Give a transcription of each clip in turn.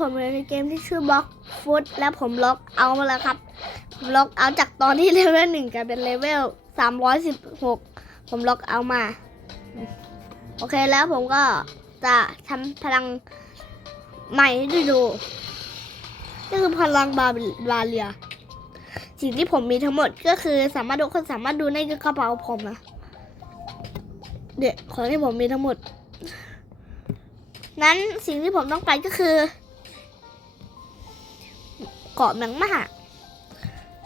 ผมอยู่ในเกมที่ชื่อบล็อกฟุตและผมล็อกเอามาแล้วครับผมล็อกเอาจากตอนที่เลเวลหนึ่งกลายเป็นเลเวลสามร้อยสิบหกผมล็อกเอามา โอเคแล้วผมก็จะทำพลังใหม่ให้ดูก็คือพลังบาบาเลีย สิ่งที่ผมมีทั้งหมดก็คือสามารถทุกคนสามารถดูในกระเป๋าผมนะเดี๋ยวของที่ผมมีทั้งหมด นั้นสิ่งที่ผมต้องไปก็คือ กาะแมงม่า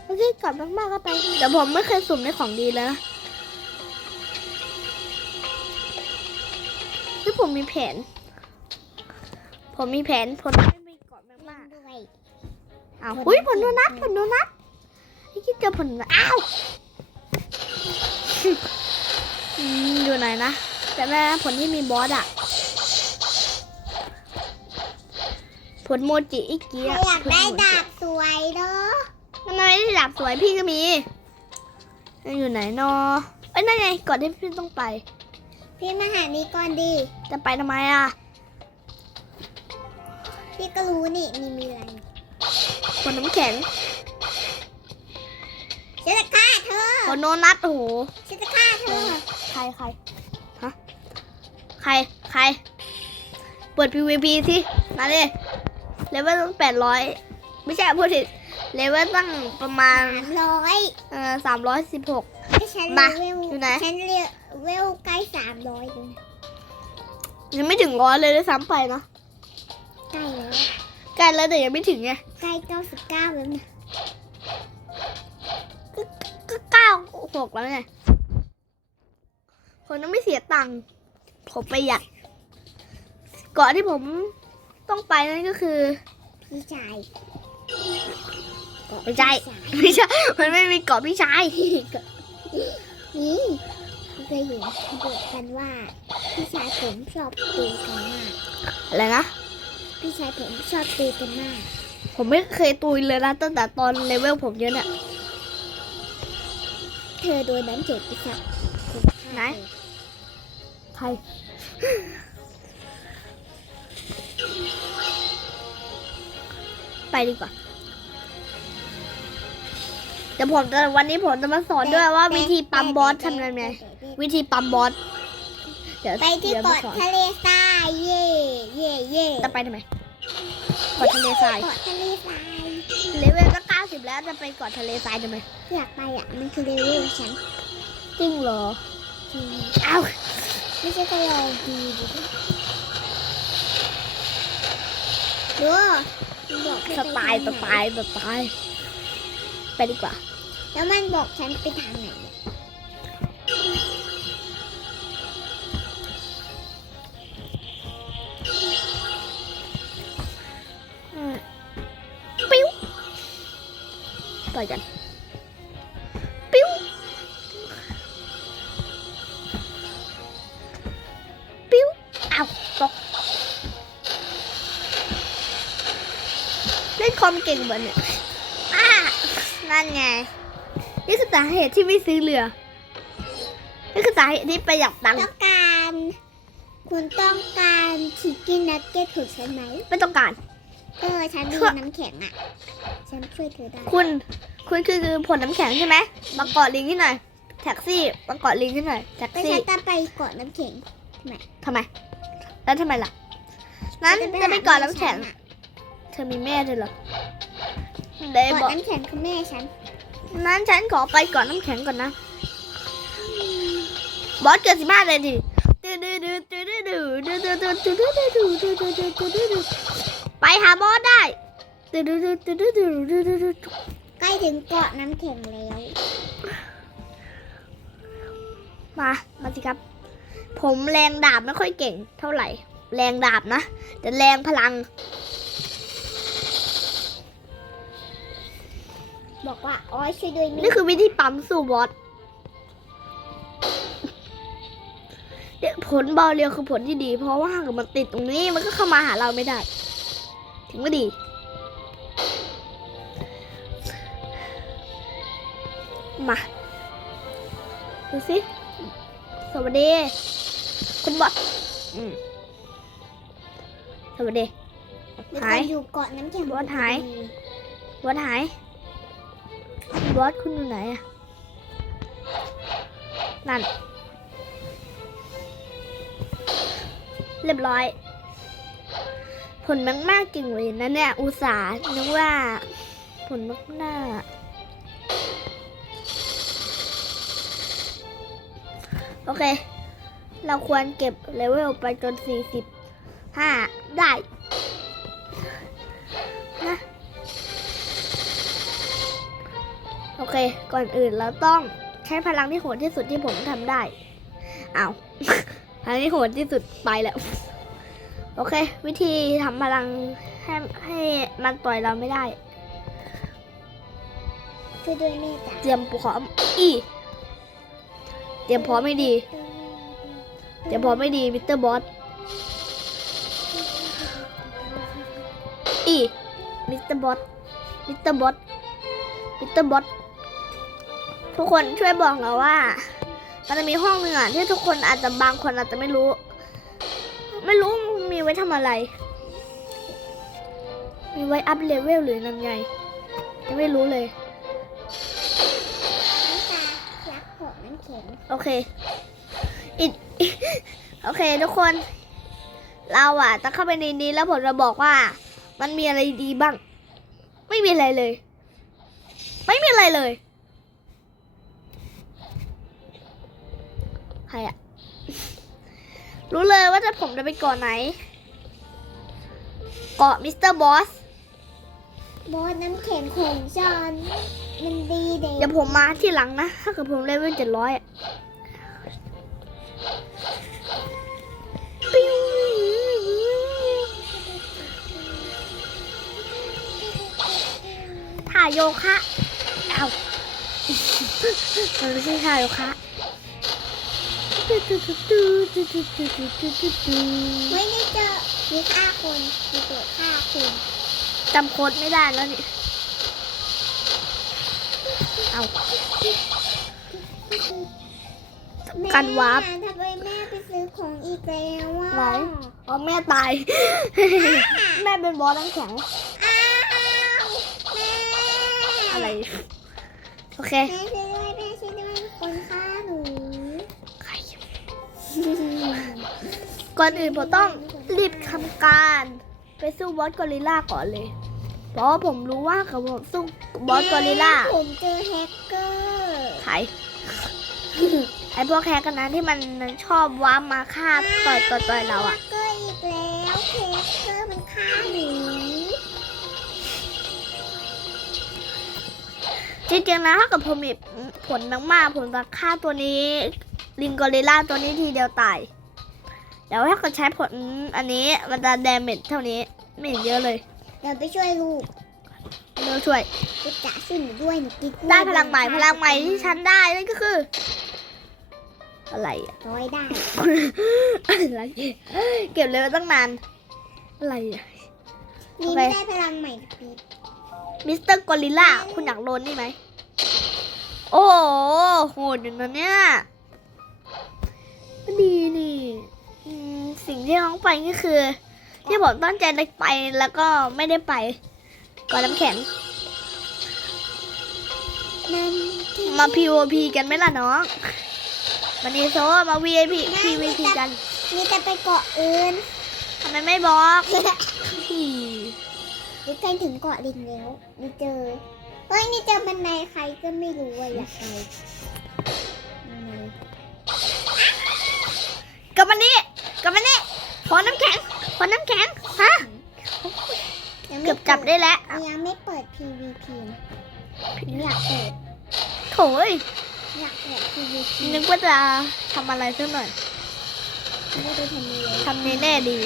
โอเคเกาะแมงม่าก็ไป แต่ผมไม่เคยสุ่มในของดีเลยนะที่ผมมีแผน ผมมีแผนผมไม่ไปเกาะแมงม่าด้วยอ้าวอุ้ยผลโดนัทผลโดนัทไอ้คิดเจอผลโดนัทอ้าวอืมอยู่ไหนนะแต่แม่ผลที่มีบอสอะ ผลโมจิอีกเกีใครยอยากได้ดาบสวยเนาะทำไมไม่ได้ดาบสวยพี่ก็มีอยู่ไหนนอเอ้ยนั่นไงก่อนที่พี่ต้องไป พี่มาหานี้ก่อนดี จะไปทำไมอะ พี่ก็รู้นี่มีมีอะไรผลน้ำแข็งฉันจะฆ่าเธอผลโนนัทโอ้โหฉันจะฆ่าเธอ ใครใครฮะใครใคร เปิด PVP สิมาเลย เลเวลตั้งแปดร้อยไม่ใช่พูดผิดเลเวลตั้งประมาณสามร้อยเอ่อสามร้อยสิบหก ฉันมาเวลอยู่ไหน ฉันเรียเวลใกล้สามร้อยเลยยังไม่ถึงร้อยเลยด้วยซ้ำไปเนาะใกล้แล้วใกล้แล้วแต่ยังไม่ถึงไงใกล้เก้าสิบเก้าแล้วนะก็เก้าหกแล้วไงคนต้องไม่เสียตังค์ผมประหยัดเกาะที่ผม ต้องไปนั่นก็คือ พี่ชายไม่ใช่พี่ชายไม่ใช่ มันไม่มีเกาะพี่ชายนี่เคยอยู่บอกกันว่า พี่ชายผมชอบตีกันมากอะไรนะ พี่ชายผมชอบตีกันมาก ผมไม่เคยตุยเลยนะตั้งแต่ตอนเลเวลผมเยอะเนี่ยเธอโดนน้ำเจ็บไปสักผมฆ่าไหนเธอใคร ไปดีกว่าเดี๋ยวผมจะวันนี้ผมจะมาสอนด้วยว่าวิธีปั๊มบอสทำยังไงวิธีปั๊มบอสเดี๋ยวไปที่ดี๋ยวมาเกาะสอนทะเลทรายเย่เย่เย่จะไปทำไมเกาะทะเลทรายเกาะทะเลทรายเลเวลก็เก้าสิบแล้วจะไปเกาะทะเลทรายทำไมอยากไปอะมันคือเลเวลฉันจริงเหรอจริงอ้าวไม่ใช่ก็ลองดีดูดิดูมันบอกให้ สไปไตล์สทางไตไหนล์สไตล์ไปดีกว่า แล้วมันบอกฉันไปทางไหนเนี่ยอืมปิ้วต่อยกัน อมเก่งเหมือนเนี่ยอ่านั่นไง นี่คือสาเหตุที่ไม่ซื้อเรือ นี่คือสาเหตุที่ประหยัดตังค์ต้องการ คุณต้องการชิคกี้นักเก็ตถูกใช่ไหม ไม่ต้องการ เออ ฉันดูน้ำแข็งอะ ฉันช่วยเธอได้ คุณ คุณคือคือผลน้ำแข็งใช่ไหมมาเกาะลิงที่หน่อย แท็กซี่มาเกาะลิงที่หน่อย แท็กแต่ซี่ฉันจะไปเกาะน้ำแข็งทำไม แล้วทำไมล่ะ นั้นจะไปเกาะน้ำแข็งอะเธอมีแม่ด้วยเหรอได้บเกาะอกน้ำแข็งคือแม่ฉันนั้นฉันขอไปเกาะน้ำแข็งก่อนนะ บอสเกิดสิบห้าเลยดิไปหาบอสได้ ใกล้ถึงเกาะน้ำแข็งแล้ว มา มาสิครับ ผมแรงดาบไม่ค่อยเก่งเท่าไหร่ แรงดาบนะ แต่แรงพลัง บอกว่าอ๋อช่วยด้วยนี่คือวิธีปั๊มสู่บอสเดี๋ยวผลเบาเรียวคือผลที่ดี เพราะว่าหากมันติดตรงนี้มันก็เข้ามาหาเราไม่ได้ ถึงว่าดี มาดูสิสวัสดี คุณบอสอืมสวัสดีหรือหายจะอยู่เกาะน้ำแข็งบอสหายบอสหาย บอสคุณอยู่ไหนอะนั่น เรียบร้อย ผลมากมากๆจริงเลยนะเนี่ย อุตส่าห์นึกว่า ผลมากหน้าโอเค เราควรเก็บเลเวลไปจน 45 ได้ โอเค ก่อนอื่นเราต้องใช้พลังที่โหดที่สุดที่ผมทำได้อ้าวพลังที่โหดที่สุดไปแล้ว โอเค วิธีทำพลังให้ให้มันต่อยเราไม่ได้ช่วยด้วยแม่จ๋าเตรียมพร้อมอีเตรียมพร้อมไม่ดี เตรียมพร้อมไม่ดีมิสเตอร์บอสอีมิสเตอร์บอสมิสเตอร์บอสมิสเตอร์บอส ทุกคนช่วยบอกเราว่า มันจะมีห้องหนึ่งอะที่ทุกคนอาจจะบางคนอาจจะไม่รู้ ไม่รู้มีไว้ทำอะไร มีไว้อัพเลเวลหรือยังไงยังไม่รู้เลยน้ำตารักเกาะน้ำแข็งโอเคอิดโอเค ทุกคน เราอะจะเข้าไปในนี้แล้วผมจะบอกว่า มันมีอะไรดีบ้าง ไม่มีอะไรเลย ไม่มีอะไรเลย ใครอะรู้เลยว่าจะผมจะไปเกาะไหน เกาะมิสเตอร์บอส บอสน้ำแข็งของฉันมันดีเด็เดี๋ยวผมมาที่หลังนะ ถ้าเกิดผมเลเวลเจ็ดร้อยปิ้วท่าโยคะ เอามันไม่ใช่ท่าโยคะ ไม่ได้เจอมีฆ่าคนมีตัวฆ่าคนจำโค้ดไม่ได้แล้วนี่ เอากันวาร์ปแม่ทำไมแม่ไปซื้อของอีกแล้วอะไหนอ๋อแม่ตาย แม่เป็นบอสน้ำแข็งอ้าวแม่อะไร โอเค แม่ช่วยด้วยแม่ช่วยด้วยมีคนฆ่าหนู ใคร ก่อนอื่นผมต้องรีบทำการ ไปสู้บอสกอริลล่าก่อนเลย เพราะว่าผมรู้ว่ากับผมสู้บอสกอริลล่าแม่ผมเจอแฮกเกอร์ใครไอพวกแคกันนะที่มันชอบว้ามมาฆ่าต่อยต่อยต่อยเราอะแฮกเกอร์อีกแล้วแฮกเกอร์มันฆ่าหนูจริงๆนะถ้าเกิดผมมีผลมากๆผมจะฆ่าตัวนี้ ลิงกอริลล่าตัวนี้ทีเดียวตายแต่ว่าถ้าเกิดใช้ผลอันนี้มันจะดาเมจเท่านี้ไม่เห็นเยอะเลยเดี๋ยวไปช่วยลูกเดี๋ยวช่วยไปจ่าช่วยหนูด้วยหนูกินกล้วยได้พลังใหม่พลังใหม่ที่ฉันได้นั่นก็คือ อะไรอะร้อยได้อะไรเก็บเลยมาตั้งนานอะไรอะนี่โอเคไม่ได้พลังใหม่ปีมิสเตอร์กอริลล่าคุณอยากโดนนี่ไหม โอ้โหโหดอยู่นะเนี่ย ก็ดีนี่อืมสิ่งที่น้องไปก็คือ ที่ผมตั้งใจจะไปแล้วก็ไม่ได้ไปก่อนน้ำแข็งนั่นมา PVP กันไหมล่ะน้องมาดีโซมา VIP PVP กัน มีแต่ไปเกาะอื่นทำไมไม่บอกอีนี่ใกล้ถึงเกาะลิงแล้วนี่เจอเฮ้ยนี่เจอบันไดใครก็ไม่รู้อะอยากไปบันได กลับมานี่กลับมานี่ขอน้ำแข็งขอน้ำแข็งฮะยังไม่เกือบจับได้แล้วยังไม่เปิด PVP นะอยากเปิดโถยอยากเปิด PVP นึกว่าจะทำอะไรสักหน่อยไม่ได้ทำเลยทำแน่ๆดี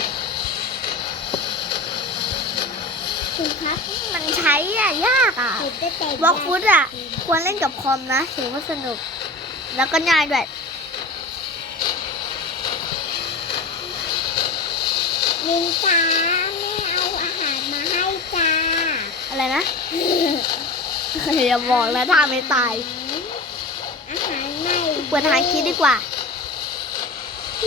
คุณครับมันใช้อะยากอะเห็นได้แต่บล็อกฟุตอะควรเล่นกับคอมนะถือว่าสนุก แล้วก็ง่ายด้วย ลิงจ้าแม่เอาอาหารมาให้จ้า อะไรนะ อย่าบอกแล้วถ้าไม่ตาย อาหารไม่เปิดหาคิดดีกว่าโ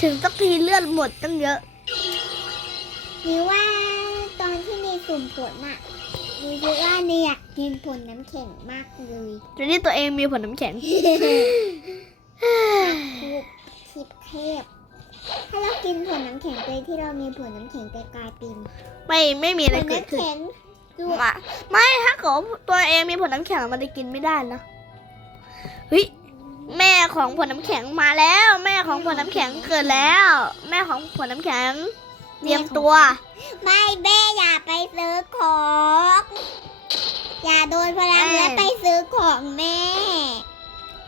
ถึงสักทีเลือดหมดตั้งเยอะ นี่ว่าตอนที่นี่สุ่มผลน่ะนี่คิดว่าเนี่ยอยากกินผลน้ำแข็งมากเลยทีนี้ตัวเองมีผลน้ำแข็งคือคลิปเทพถ้าเรากินผลน้ำแข็งไปที่เรามีผลน้ำแข็งจะกลายเป็นไม่ไม่มีผอะไรลเกิดน้ำขึ้นแข็งดูมาไม่ถ้าเกิดว่าตัวเองมีผลน้ำแข็งมันจะกินไม่ได้นะเฮ้ยแม่ของผลน้ำแข็งมาแล้ว แม่ของผลน้ำแข็งเกิดแล้ว แม่ของผลน้ำแข็ง เตรียมตัว ไม่แม่อย่าไปซื้อของ อย่าโดนพลังแม่แล้วไปซื้อของแม่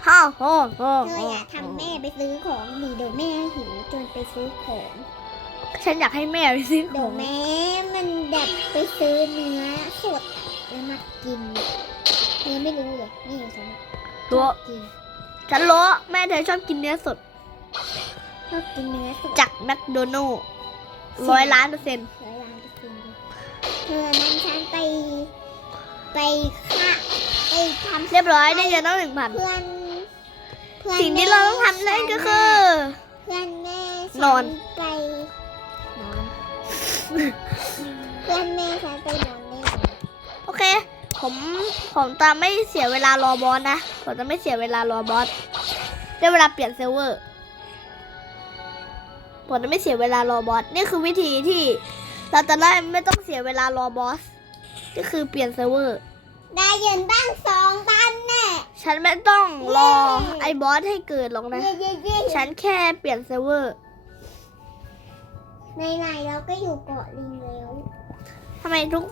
ฮ่าโฮโฮเธออย่าทำแม่ไปซื้อของดิเดี๋ยวแม่หิวจนไปซื้อของ ฉันอยากให้แม่ไปซื้อขเดี๋ยอวงแม่มันแบบไปซื้อเนื้อสดแล้วมากินเธอไม่รู้เหรอนี่ฉันอะตัวชอบกินฉันรู้แม่เธอชอบกินเนื้อสดชอบกินเนื้อสดจากแมคโดนัลล์ ร้อยล้านเปอร์เซ็นต์ร้อยล้านเปอร์เซ็นต์เลยเธอนั้นฉันไปไปฆ่าไปทำเรียบร้อยได้เงินตั้งหนึ่งพันเพื่อนเพื่อนสิ่งที่เราต้องทำนั่นก็คือ เพื่อนแม่ฉันอนไปนอนเพื่อนแม่ฉันไปนอนเล่นโอเค ผมผมจะไม่เสียเวลารอบอสนะผมจะไม่เสียเวลารอบอสได้เวลาเปลี่ยนเซิร์ฟเวอร์ ผมจะไม่เสียเวลารอบอส นี่คือวิธีที่เราจะได้ไม่ต้องเสียเวลารอบอส ก็คือเปลี่ยนเซิร์ฟเวอร์ ได้เย็นตั้งสองพันแน่ ฉันไม่ต้องรอเย้ไอ้บอสให้เกิดหรอกนะ เย่เย่เย่ฉันแค่เปลี่ยนเซิร์ฟเวอร์ในไหนๆเราก็อยู่เกาะลิงแล้วทำไมทุก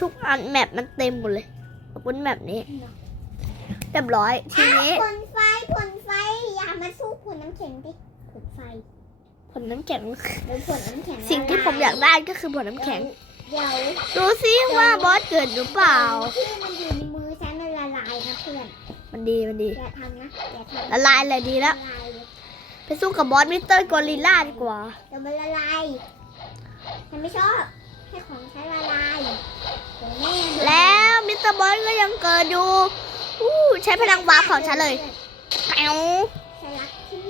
ทุกอันแมปมันเต็มหมดเลยขอบคุณแมปนี้เรียบร้อยทีนี้ผลไฟผลไฟ อย่ามาสู้ผลน้ำแข็งดิผลไฟผ ลน้ำแข็งหรือผลน้ำแข็งสิ่งที่ผมอยากได้ก็คือผลน้ำแข็ง เดี๋ยวดูซิว่าบอสเกิดหรือเปล่า ที่มันอยู่ในมือฉันมันละลายนะเพื่อนมันดีมันดีอย่าทำนะอย่าทำละลายเลยดีแล้ว ละลายเลยไปสู้กับบอสมิสเตอร์กอริลล่าดีกว่า เดี๋ยวมันละลายฉันไม่ชอบให้ของฉันละลายเดี๋ยวแม่มันแล้วมิสเตอร์บอสก็ยังเกิดอยู่อู้ใช้พลังวาร์ปของฉันเลยเป๋วฉันรักที่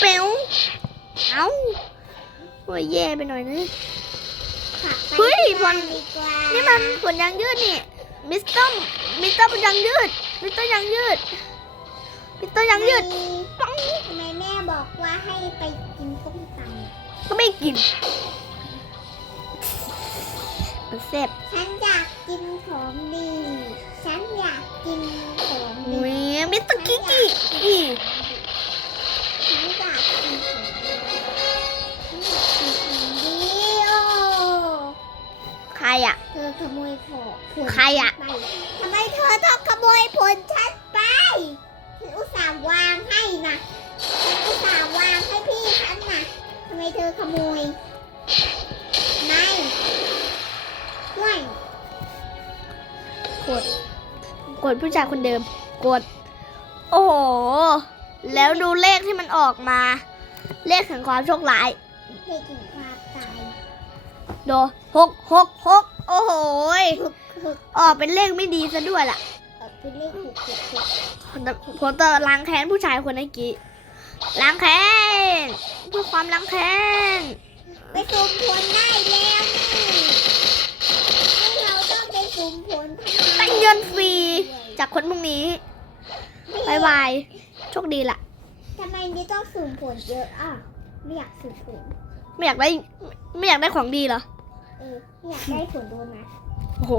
เป๋ว เอ้าโอ้ยแย่ไปหน่อยนะขับไปเฮ้ยที่บ้ามันดีกว่านี่มันผลยางยืดนี่ มิสเตอร์มิสเตอร์ยางยืด มิสเตอร์ยางยืด มิสเตอร์ยางยืดทำไมทำไมแม่บอกว่าให้ไปกินส้มตำก็ไม่กินมันแซ่บฉันอยากกินของดี ฉันอยากกินของดี อุ้ยมิสเตอร์กิกกี้อีฉันอยากกินของ รอะ เธอขโมยของผลใครอะไปทำไมเธอต้องขโมยผลฉันไปฉันอุตส่าห์วางให้นะฉันอุตส่าห์วางให้พี่ฉันนะทำไมเธอขโมย ไม่ไม่กด กดผู้ชายคนเดิม กด โอ้โห แล้วดูเลขที่มันออกมา เลขแห่งความโชคร้ายเพถึงความตาย โดหกหกหกโอ้โหยฝึกฝึกออกเป็นเลขไม่ดีซะด้วยล่ะเออเป็นเลขฝึกฝึกฝึกผมจะผมจะล้างแค้นผู้ชายคนเมื่อกี้ล้างแค้นเพื่อความล้างแค้นไปสุ่มผลได้แล้วนี่เราต้องไปสุ่มผลทำไมได้เงินฟรีจากคนพวกนี้บายบายโชคดีละทำไมนี่ต้องสุ่มผลเยอะอะไม่อยากสุ่มผลไม่อยากได้ไม่อยากได้ของดีเหรอ เออไม่อยากได้ผลโดนัทโอ้โห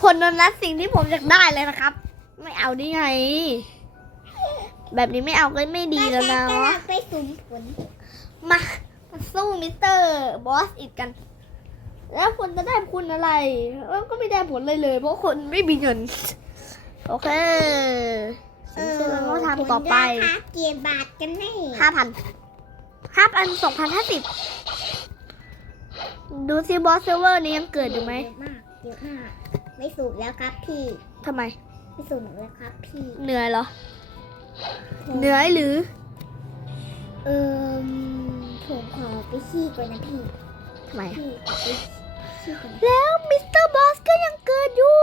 ผลนั้นสิ่งที่ผมอยากได้เลยนะครับ ไม่เอาได้ไง แบบนี้ไม่เอาก็ไม่ดีแล้วนะกำลังไปสุ่มผล มามาสู้มิสเตอร์บอสอีกกัน แล้วคนจะได้คุณอะไรแล้วก็ไม่ได้ผลเลยเลย เพราะคนไม่มีเงิน โอเคสิ่งที่เราต้องทำต่อไปผลราคาเกียร์บาทกันแน่ห้าพันห้าพันสองพันห้าสิบ ดูซิบอสเซิร์ฟเวอร์นี้ยังเกิดอยู่ไหมเยอะมากเยอะมาก ไม่สูบแล้วครับพี่ ทำไม ไม่สูบแล้วครับพี่ เหนื่อยเหรอ เหนื่อยหรือ เออผมขอไปขี้ก่อนนะพี่ทำไมพี่ขอไปพี่คนนี้แล้วมิสเตอร์บอสก็ยังเกิดอยู่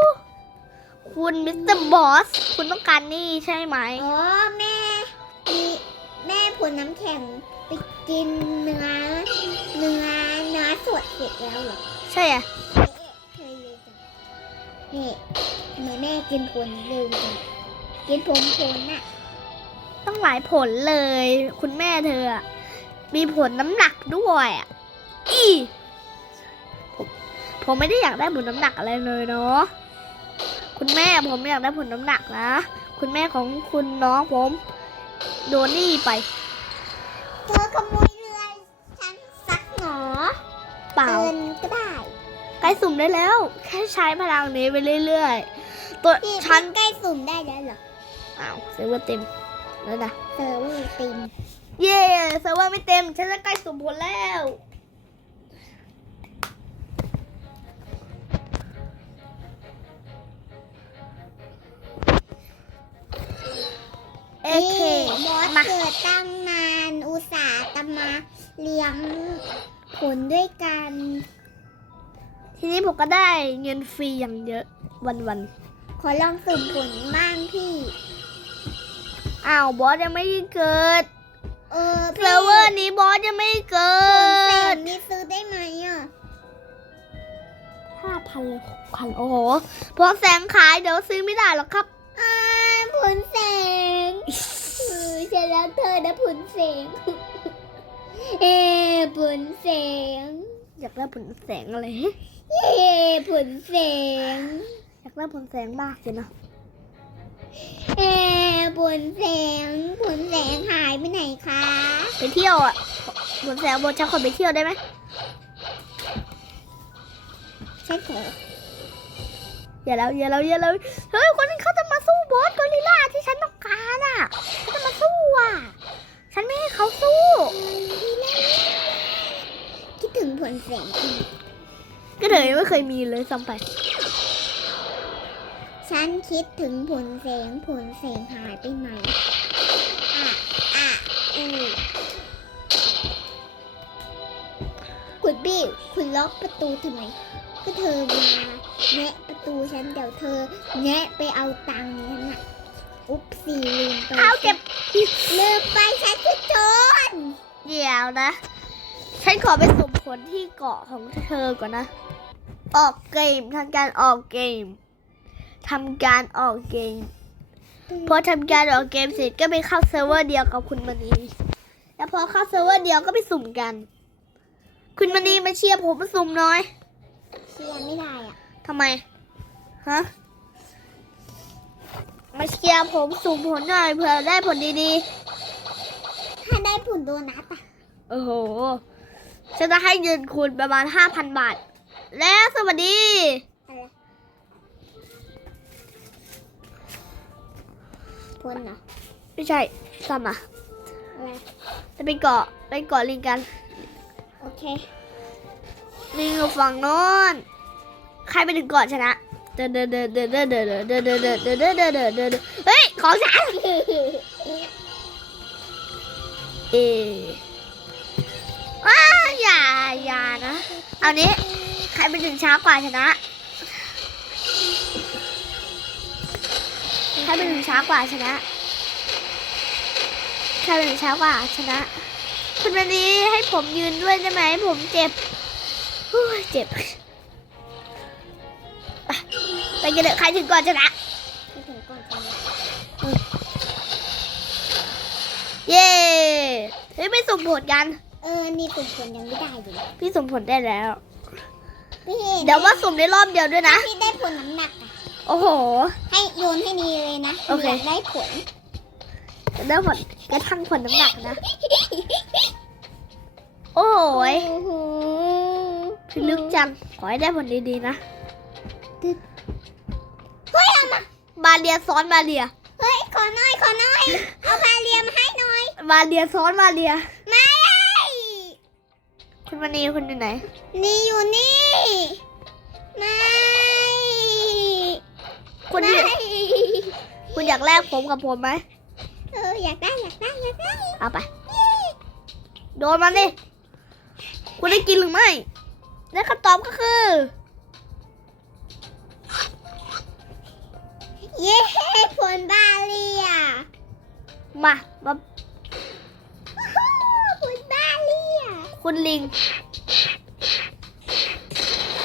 คุณมิสเตอร์บอส คุณต้องการนี่ใช่ไหม อ๋อแม่มีแม่ผลน้ำแข็งไปกินเนื้อเนื้อ เนื้อสดเสร็จแล้วเหรอใช่อะเอ๊ะเคยเลยจังเฮ้ทำไมแม่กินผลเร็วจังกินผลผลน่ะ ต้องหลายผลเลย คุณแม่เธออะมีผลน้ำหนักด้วยอะอีผมผมไม่ได้อยากได้ผลน้ำหนักอะไรเลยเนาะคุณแม่ผมอยากได้ผลน้ำหนักนะ คุณแม่ของคุณน้องผม โดนนี่ไป เธอขโมย กินก็ได้ใกล้สุ่มได้แล้ว แค่ใช้พลังนี้ไปเรื่อยๆ ตัวพี่ฉันใกล้สุ่มได้แล้วเหรออ้าวเซิร์ฟเวอร์เต็มแล้วนะเซอร์เวอร์ติมเย้เซิร์ฟเวอร์ไม่เต็ม ฉันจะใกล้สุ่มผลแล้วโอเคบอสมาเกิดตั้งนานอุตส่าห์จะมาเลี้ยงผลด้วยกัน ทีนี้ผมก็ได้เงินฟรีอย่างเยอะวันวันขอลองสุ่มผลบ้างพี่ๆอ้าวบอสยังไม่ได้เกิด เออเซิร์ฟเวอร์นี้บอสยังไม่ได้เกิผลแสดงนี่ซื้อได้ไหมอะห้าพันเลยหกพันโอ้โหเพราะแสงขายเดี๋ยวซื้อไม่ได้หรอกครับอ่าผลแสงเออฉันรักเธอนะผลแสง เอผลแสงอยากได้ผลแสงอะไร เย้ผลแสงอยากได้ผลแสงมากเลยนะเอผลแสงผลแสงหายไปไหนคะไปเที่ยวอะผลแสงบนจะขอไปเที่ยวได้ไหมใช่ขออย่าแล้วอย่าแล้วอย่าแล้วเฮ้ยคนนี้เขาจะมาสู้บอสกอริลล่าที่ฉันต้องการอะเขาจะมาสู้อะ ฉันไม่ให้เขาสู้คิดถึงผลแสงจริง ก็เธอยังไม่เคยมีเลยซ้ำไป ฉันคิดถึงผลแสงผลแสงหายไปไหนอะอะอือคุณบี้คุณล็อกประตูทำไมก็เธอมาแงะประตูฉันเดี๋ยวเธอแงะไปเอาตังค์ฉันน่ะอุ๊บสี่ลืมไปเอาเก็บลืมไปฉันคือโจรเดี๋ยวนะ ฉันขอไปสุ่มผลที่เกาะของเธอก่อนนะ ออกเกมทำการออกเกมทำการออกเกมพอทำการออกเกมเสร็จก็ไปเข้าเซิร์ฟเวอร์เดียวกับคุณมณีแล้วพอเข้าเซิร์ฟเวอร์เดียวก็ไปสุ่มกัน คุณมณีมาเชียร์ผมมาสุ่มหน่อยเชียร์ไม่ได้อะทำไมฮะมาเชียร์ผมสุ่มผลหน่อยเผื่อได้ผลดีถ้าได้ผลโดนัทอะๆโอ้โห ฉันจะให้เงินคุณประมาณห้าพันบาท แล้วสวัสดีอะไรผลเหรอไม่ใช่ซ้ำอะอะไรจะไปเกาะไปเกาะลิงกันโอเคลิงอยู่ฝั่งโน้นใครไปถึงเกาะชนะ เดินเดินเดินเดินเดินเดินเดินเดินเดินเดินเดินเดินเดินเดินเดินเฮ้ยของฉันเอว้าอย่าอย่านะ เอานี้ ใครไปถึงช้ากว่าชนะ ใครไปถึงช้ากว่าชนะ ใครไปถึงช้ากว่าชนะ คุณวันนี้ให้ผมยืนด้วยได้ไหม ผมเจ็บโอ้ยเจ็บไปไปกันเลยใครถึงก่อนชนะไปถึงก่อนจังเย้เฮ้ยไปสุ่มผลกัน เออ นี่ตุ่มผลยังไม่ได้อยู่เลยพี่สุ่มผลได้แล้ว พี่เดี๋ยวว่าสุ่มได้รอบเดียวด้วยนะ พี่ได้ผลน้ำหนักอะโอ้โห ให้โยนให้นีเลยนะโอเค ยากได้ผลได้ผลกระทั่งผลน้ำหนักนะ โอ้ยโอ้โหพิลึกจัง ขอให้ได้ผลดีๆนะเฮ้ยเอามาบาเลียซ้อนบาเลีย เฮ้ย ขอหน่อย ขอหน่อย เอามาเรียมให้หน่อยบาเลียซ้อนบาเลีย ไม่ คุณมณีคุณอยู่ไหน นี่อยู่นี่ ไม่คุณไม่คุณอยากแลกผมกับผมไหมเอออยากได้อยากได้อยากได้เอาไป โดนมันดิคุณได้กินหรือไม่ และคำตอบก็คือ เย้ผลบาเลียมา มา ผลบาเลีย คุณลิง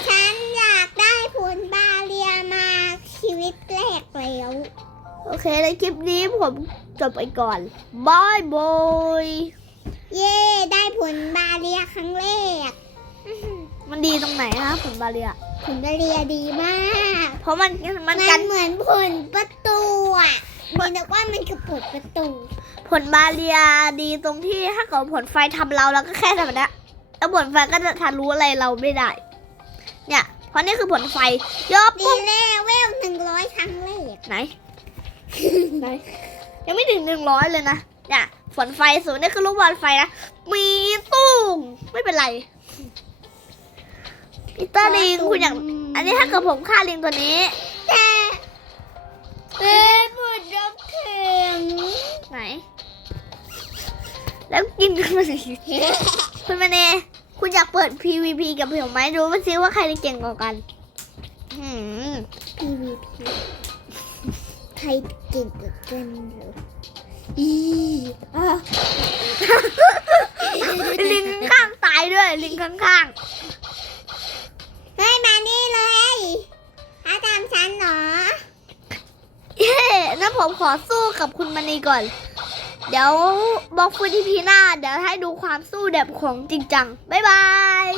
ฉันอยากได้ผลบาเลียมาชีวิตแรกแล้ว โอเคในคลิปนี้ผมจบไปก่อนบายบายเย้ได้ผลบาเลียครั้งแรก มันดีตรงไหนฮะผลบาเรียผลบาเลียดีมาก เพราะมันมันมันกันเหมือนผลประตูอะ มันนึกว่ามันคือผลประตู ผลบาเรียดีตรงที่ถ้าเกิดผลไฟทำเราเราก็แค่ทำแบบนี้แล้วผลไฟก็จะทะลุอะไรเราไม่ได้ เนี่ย เพราะนี่คือผลไฟยอบดีแน่เวลหนึ่งร้อยครั้งแรกไหนไหนยังไม่ถึงหนึ่งร้อยเลยนะเนี่ยฝนไฟศูนย์นี่คือลูกบอลไฟนะ มีตุ้งไม่เป็นไรพีเตอร์ลิงคุณอยากอันนี้ถ้าเกิดผมฆ่าลิงตัวนี้แต่เป็น กินกันมาสิคุณมาเนคุณอยากเปิด PVP กับผมไหมดูมาซิว่าใครจะเก่งกว่ากันหืม PVP ใครเก่งกว่ากันเหรออีอะลิงข้างตายด้วย ลิงข้างเฮ้ย มานี่เลยถ้าตามฉันเหรอๆเย้นั่นผมขอสู้กับคุณมณีก่อน เดี๋ยวบอกคุณที่พีหน้า เดี๋ยวให้ดูความสู้แบบของจริงจัง บ๊ายบาย